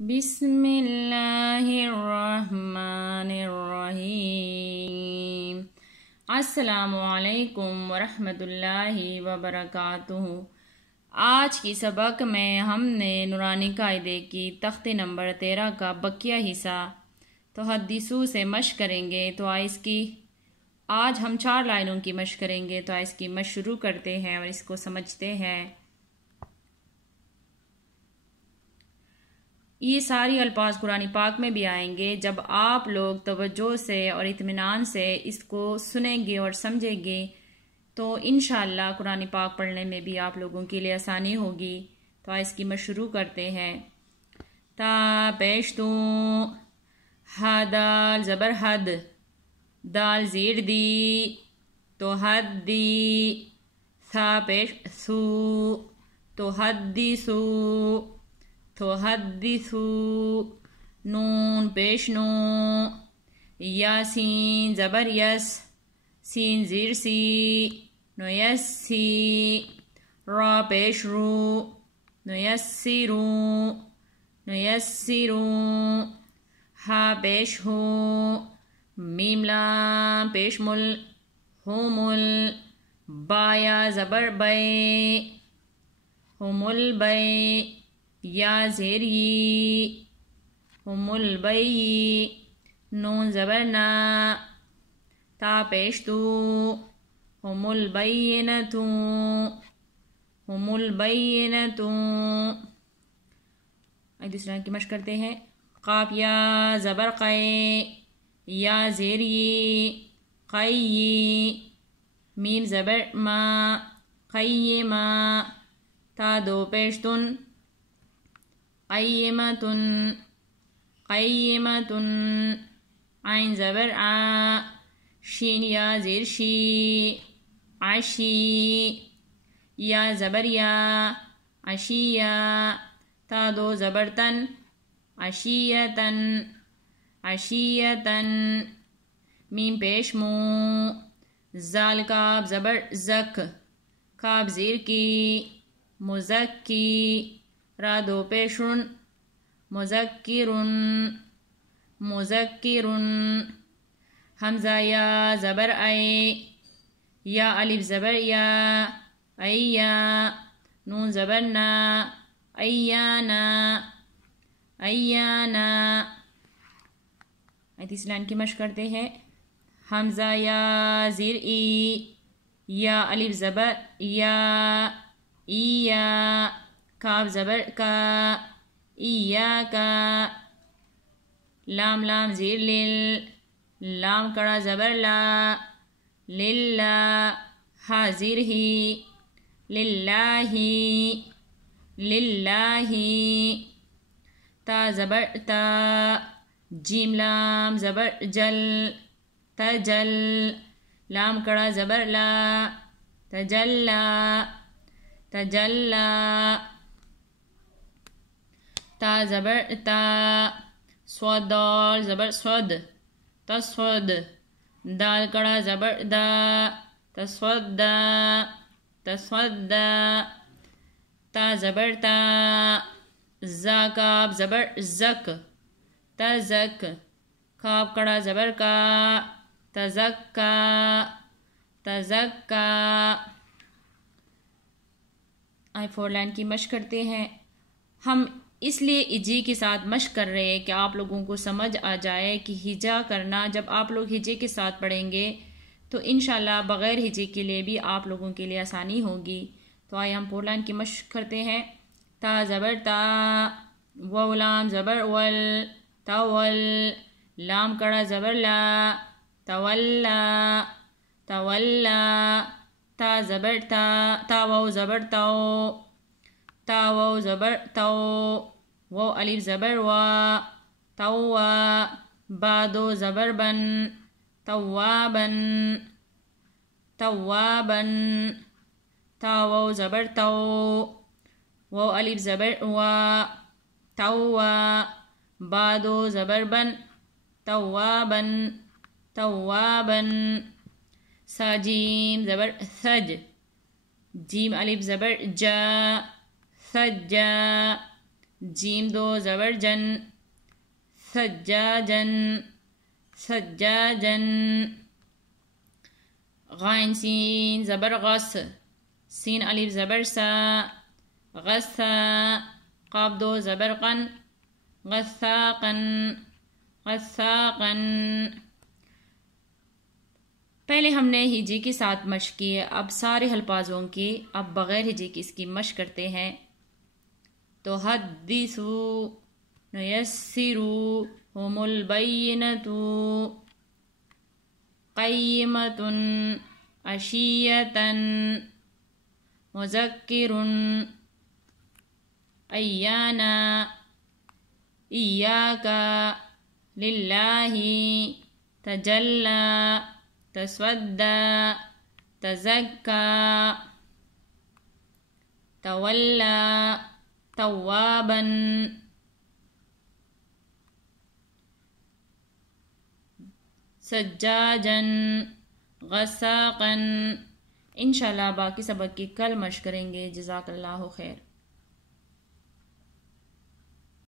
بسم اللہ الرحمن الرحیم۔ السلام علیکم ورحمۃ اللہ وبرکاتہ۔ آج کی سبق میں ہم نے نورانی قاعدے کی تخت نمبر 13 کا بقیہ حصہ تحدثو سے مشق کریں گے۔ تو آج ہم 4 لائنوں کی مشق کریں گے۔ تو اس کی مشق شروع کرتے ہیں اور اس کو سمجھتے ہیں۔ یہ ساری الفاظ قرآن پاک میں بھی آئیں گے۔ جب آپ لوگ توجہ سے اور اطمینان سے اس کو سنیں گے اور سمجھیں گے تو انشاءاللہ قرآن پاک پڑھنے میں بھی آپ لوگوں کے لیے آسانی ہوگی۔ تو اس کی مشق شروع کرتے ہیں۔ تا پیش تو، ہا دال زبر حد، دال زیر دی، تو حد دی، تھا پیش سو، تو حد دی سو، تحدثو، نون پیش نو، یاسین زبر یس، سین زیر سی، نو یس سی، را پیش رو، نو یس سی رو، نو یس سی رو، ہا پیش ہو، میم لام پیش مل، ہو مل، بایا زبر بے، ہو مل بے، یا زیری، ہم البئی، نون زبر نا، تا پیش تو، ہم البینتو، ہم البینتو۔ دوسرے کی مشق کرتے ہیں۔ قاف یا زبر قے، یا زیری، قی، میم زبر ما، قیما، تا دو پیشتن، قیمتن، قیمتن، عین زبر آ، شین یا زیر شی، عشی، یا زبر یا، عشیہ، تا دو زبر تن، عشیتن، عشیتن، میم پیش مو، زال کاف زبر زک، کاف زیر کی، مزکی، را دو پیشن، مذکرن، مذکرن، حمزہ یا زبر اے، یا الف زبر یا، ایا، نون زبر نا، ایانا، ایانا۔ تیسری لائن کی مشق کرتے ہیں۔ حمزہ یا زیر ای، یا الف زبر یا، ایا، کاف زبر کا، ایاکا، لام لام زیر لیل، لام کڑا زبر لا، للہ، ہا زیر ہی، للہی، للہی، تا زبر تا، جیم لام زبر جل، تجل، لام کڑا زبر لا، تجلا، تجلا، تا زبر تا، صاد دال زبر صد، تصد، دال کڑا زبر دا، تصدا، تصدا، تا زبر تا، زا کاف زبر زک، تزک، کاف کڑا زبر کا، تزکا، تزکا۔ 4 لائن کی مشق کرتے ہیں۔ ہم اس لیے ہجے کے ساتھ مشق کر رہے ہیں کہ آپ لوگوں کو سمجھ آ جائے کہ ہجا کرنا جب آپ لوگ ہجے کے ساتھ پڑھیں گے تو انشاءاللہ بغیر ہجے کے لیے بھی آپ لوگوں کے لیے آسانی ہوگی۔ تو آئے ہم 4 لائن کی مشق کرتے ہیں۔ تا زبر تا، واو لام زبر ول، تول، لام کڑا زبر لا، تولا، تولا، تا زبر تا، تا واو زبر تو، تا واو زبر تو، واو الف زبر وا، توا، با دو زبر بن، توابن، توابن، تا واو زبر تو، واو الف زبر وا، توا، با دو زبر بن، توابن، توابن، سا جیم زبر ثج، جیم الف زبر جا، ثجا، جیم دو زبر جن، سجاجن سجاجن. غائن سین زبر غص، سین الف زبر سا، غصا. قاف دو زبر قن، غثاقن غثاقن. پہلے ہم نے ہجے کے ساتھ مشق کی ہے، اب سارے الفاظوں کی اب بغیر ہجے کی اس کی مشق کرتے ہیں. تو حدثو نیسرو ہم البینتو قیمتن عشیتن مذکرن ایانا ایاکا للہ تجلی تسودی تزکی تولی توابا سجاجا غساقا. انشاءاللہ باقی سبق کی کل مشق کریں گے. جزاک اللہ خیر.